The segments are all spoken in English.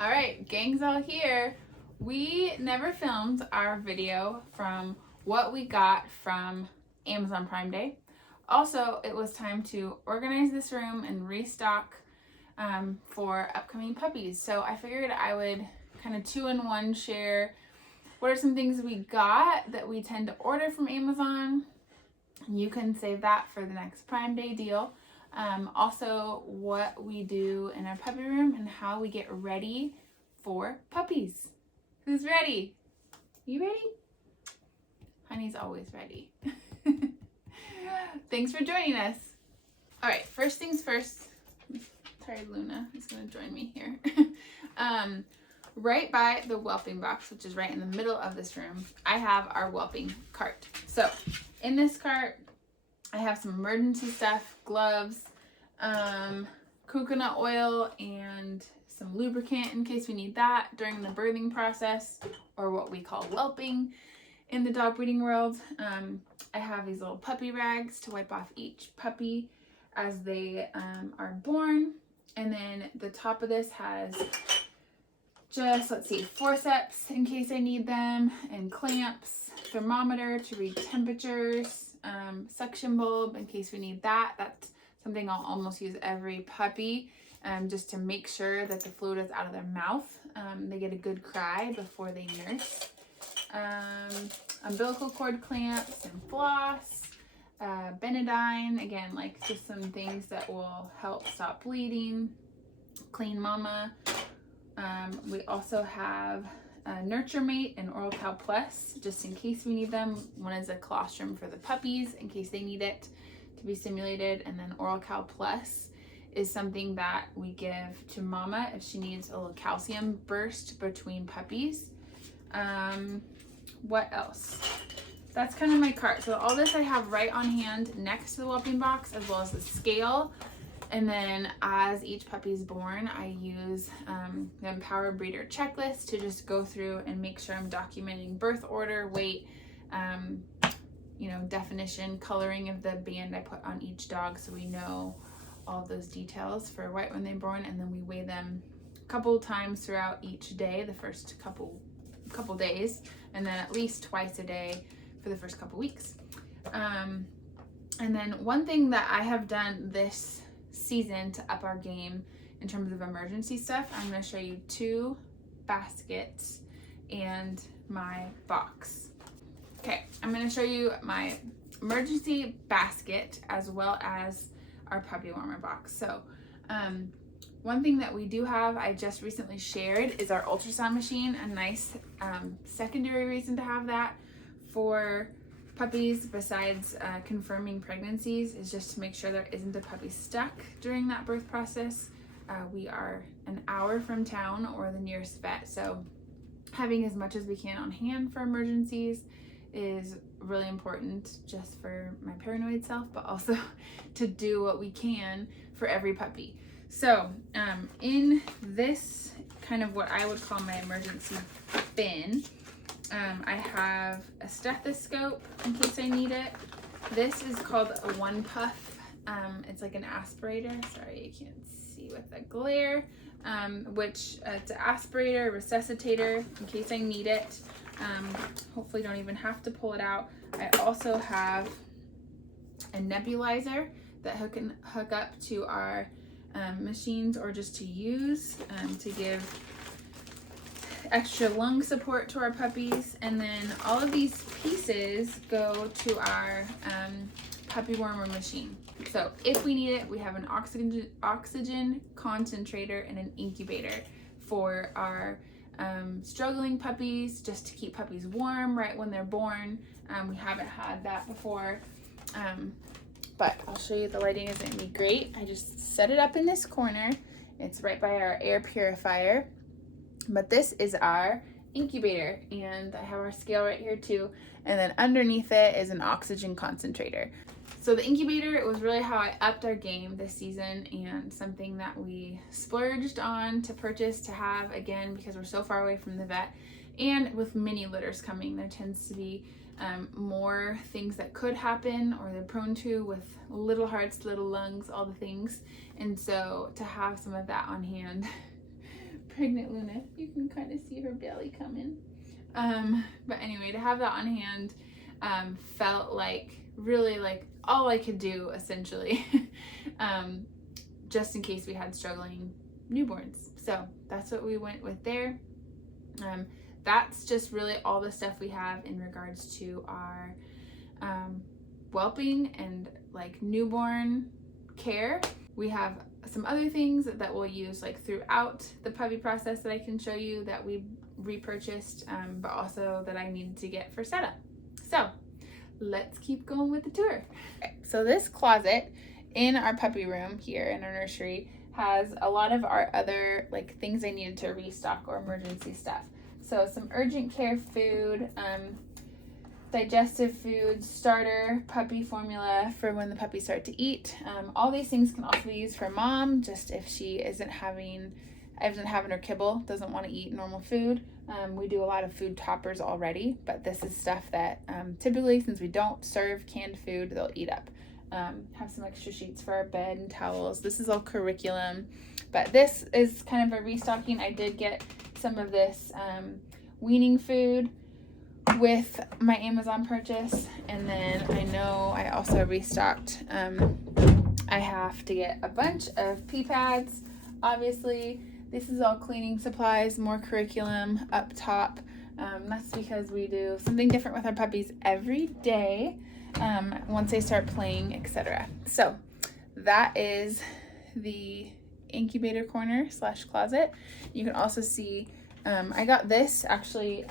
All right, gang's all here. We never filmed our video from what we got from Amazon Prime Day. Also, it was time to organize this room and restock for upcoming puppies. So I figured I would kind of two-in-one share what are some things we got that we tend to order from Amazon. You can save that for the next Prime Day deal. Also, what we do in our puppy room and how we get ready for puppies. Who's ready? You ready? Honey's always ready. Thanks for joining us. All right, first things first. Sorry, Luna is going to join me here. Right by the whelping box, which is right in the middle of this room, I have our whelping cart. So in this cart, I have some emergency stuff, gloves, coconut oil, and some lubricant in case we need that during the birthing process, or what we call whelping in the dog breeding world. I have these little puppy rags to wipe off each puppy as they are born. And then the top of this has just, forceps in case I need them, and clamps, thermometer to read temperatures, suction bulb in case we need that. That's something I'll almost use every puppy, just to make sure that the fluid is out of their mouth. They get a good cry before they nurse. Umbilical cord clamps and floss, Benadine, again, like just some things that will help stop bleeding, clean mama. We also have Nurture Mate and Oral Cal Plus, just in case we need them. One is a colostrum for the puppies in case they need it to be stimulated, and then Oral Cal Plus is something that we give to mama if she needs a little calcium burst between puppies. What else? That's kind of my cart. So all this I have right on hand next to the whelping box, as well as the scale. And then as each puppy is born, I use the Empowered Breeder checklist to just go through and make sure I'm documenting birth order, weight, definition, coloring of the band I put on each dog, so we know all those details for right when they're born. And then we weigh them a couple times throughout each day, the first couple days, and then at least twice a day for the first couple weeks. And then one thing that I have done this season to up our game in terms of emergency stuff, I'm going to show you 2 baskets and my box. Okay, I'm going to show you my emergency basket as well as our puppy warmer box. So one thing that we do have, I just recently shared, is our ultrasound machine. A nice secondary reason to have that for puppies, besides confirming pregnancies, is just to make sure there isn't a puppy stuck during that birth process. We are an hour from town or the nearest vet, so having as much as we can on hand for emergencies is really important, just for my paranoid self, but also to do what we can for every puppy. So in this kind of what I would call my emergency bin, I have a stethoscope in case I need it. This is called a One Puff. It's like an aspirator. Sorry, I can't see with the glare. Which it's an aspirator, resuscitator in case I need it. Hopefully don't even have to pull it out. I also have a nebulizer that can hook up to our machines, or just to use to give extra lung support to our puppies. And then all of these pieces go to our puppy warmer machine. So if we need it, we have an oxygen concentrator and an incubator for our struggling puppies, just to keep puppies warm right when they're born. We haven't had that before, but I'll show you. The lighting isn't gonna be great. I just set it up in this corner. It's right by our air purifier. But this is our incubator, and I have our scale right here too. And then underneath it is an oxygen concentrator. So the incubator, it was really how I upped our game this season, and something that we splurged on to purchase to have, again, because we're so far away from the vet. And with mini litters coming, there tends to be more things that could happen, or they're prone to, with little hearts, little lungs, all the things. And so to have some of that on hand pregnant Luna. You can kind of see her belly coming. But anyway, to have that on hand felt like really like all I could do essentially, just in case we had struggling newborns. So that's what we went with there. That's just really all the stuff we have in regards to our whelping and like newborn care. We have some other things that we'll use like throughout the puppy process that I can show you that we repurchased, but also that I needed to get for setup. So let's keep going with the tour. Okay, so this closet in our puppy room here in our nursery has a lot of our other like things I needed to restock or emergency stuff. So some urgent care food, digestive food, starter, puppy formula for when the puppies start to eat. All these things can also be used for mom, just if she isn't having her kibble, doesn't want to eat normal food. We do a lot of food toppers already, but this is stuff that typically, since we don't serve canned food, they'll eat up. Have some extra sheets for our bed and towels. This is all curriculum, but this is kind of a restocking. I did get some of this weaning food with my Amazon purchase, and then I know I also restocked. I have to get a bunch of pee pads. Obviously, this is all cleaning supplies, more curriculum up top. That's because we do something different with our puppies every day once they start playing, etc. So that is the incubator corner / closet. You can also see I got this actually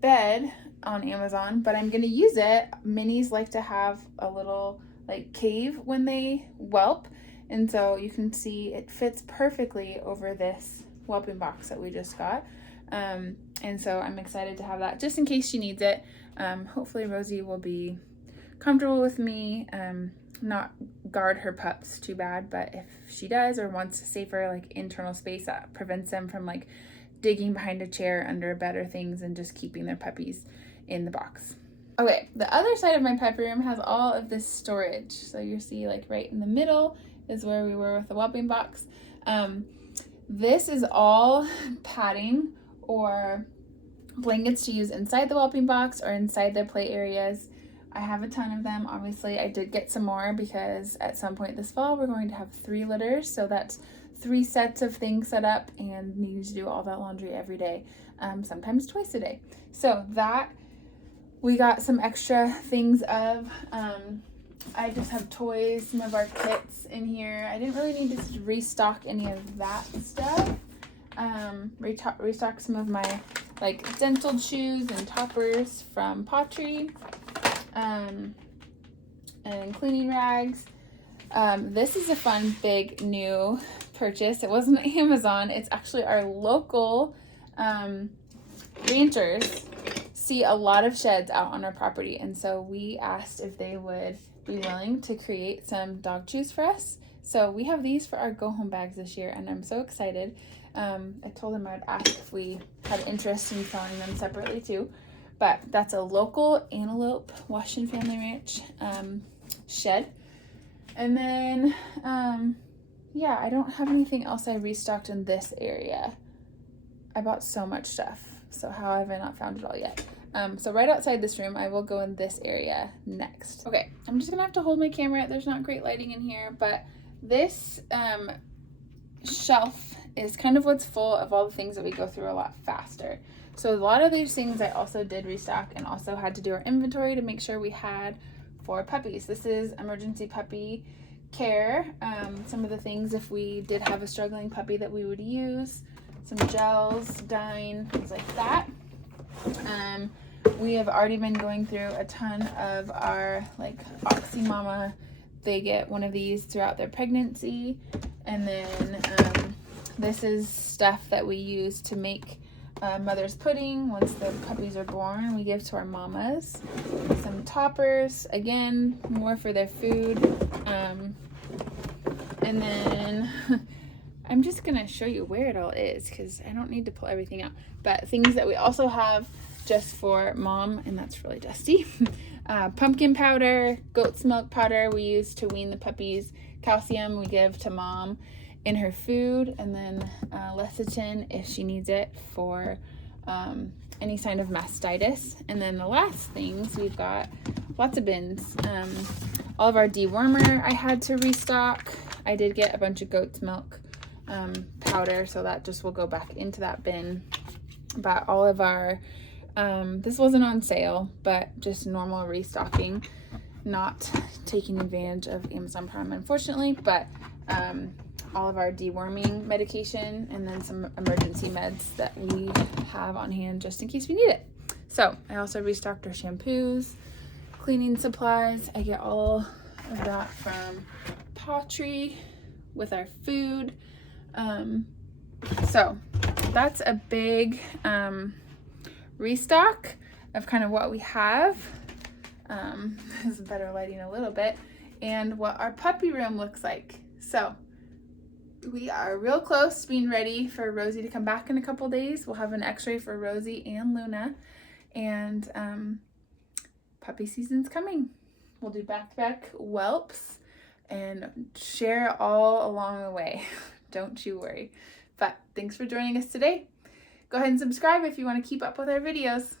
bed on Amazon, but I'm gonna use it. Minis like to have a little like cave when they whelp, and so you can see it fits perfectly over this whelping box that we just got. And so I'm excited to have that just in case she needs it. Hopefully Rosie will be comfortable with me, not guard her pups too bad, but if she does or wants a safer like internal space that prevents them from like digging behind a chair, under a bed or things, and just keeping their puppies in the box. Okay, the other side of my puppy room has all of this storage. So you see like right in the middle is where we were with the whelping box. This is all padding or blankets to use inside the whelping box or inside the play areas. I have a ton of them. Obviously, I did get some more because at some point this fall we're going to have 3 litters, so that's 3 sets of things set up and needing to do all that laundry every day, sometimes twice a day. So that we got some extra things of. I just have toys, some of our kits in here. I didn't really need to restock any of that stuff. Restock some of my like dental chews and toppers from Pottery, and cleaning rags. This is a fun big new purchase. It wasn't Amazon. It's actually our local ranchers see a lot of sheds out on our property, and so we asked if they would be willing to create some dog chews for us. So we have these for our go home bags this year, and I'm so excited. I told them I'd ask if we had interest in selling them separately too. But that's a local Antelope Washington Family Ranch shed. And then, yeah, I don't have anything else I restocked in this area. I bought so much stuff. So how have I not found it all yet? So right outside this room, I will go in this area next. Okay, I'm just gonna have to hold my camera. There's not great lighting in here, but this shelf is kind of what's full of all the things that we go through a lot faster. So a lot of these things I also did restock and also had to do our inventory to make sure we had for puppies. This is emergency puppy care. Some of the things if we did have a struggling puppy that we would use. Some gels, dine, things like that. We have already been going through a ton of our like Oxy Mama. They get one of these throughout their pregnancy. And then this is stuff that we use to make mother's pudding. Once the puppies are born, we give to our mamas. Some toppers, again, more for their food. And then I'm just gonna show you where it all is because I don't need to pull everything out. But things that we also have just for mom, and that's really dusty. Pumpkin powder, goat's milk powder we use to wean the puppies. Calcium we give to mom. in her food, and then lecithin if she needs it for any sign of mastitis. And then the last things, we've got lots of bins. All of our dewormer I had to restock. I did get a bunch of goat's milk powder, so that just will go back into that bin. But all of our, this wasn't on sale, but just normal restocking, not taking advantage of Amazon Prime, unfortunately, but all of our deworming medication, and then some emergency meds that we have on hand just in case we need it. So I also restocked our shampoos, cleaning supplies. I get all of that from Pottery with our food. So that's a big restock of kind of what we have. There's better lighting a little bit, and what our puppy room looks like. So we are real close to being ready for Rosie to come back in a couple days. We'll have an x-ray for Rosie and Luna, and puppy season's coming. We'll do back-to-back whelps and share all along the way. Don't you worry. But thanks for joining us today. Go ahead and subscribe if you want to keep up with our videos.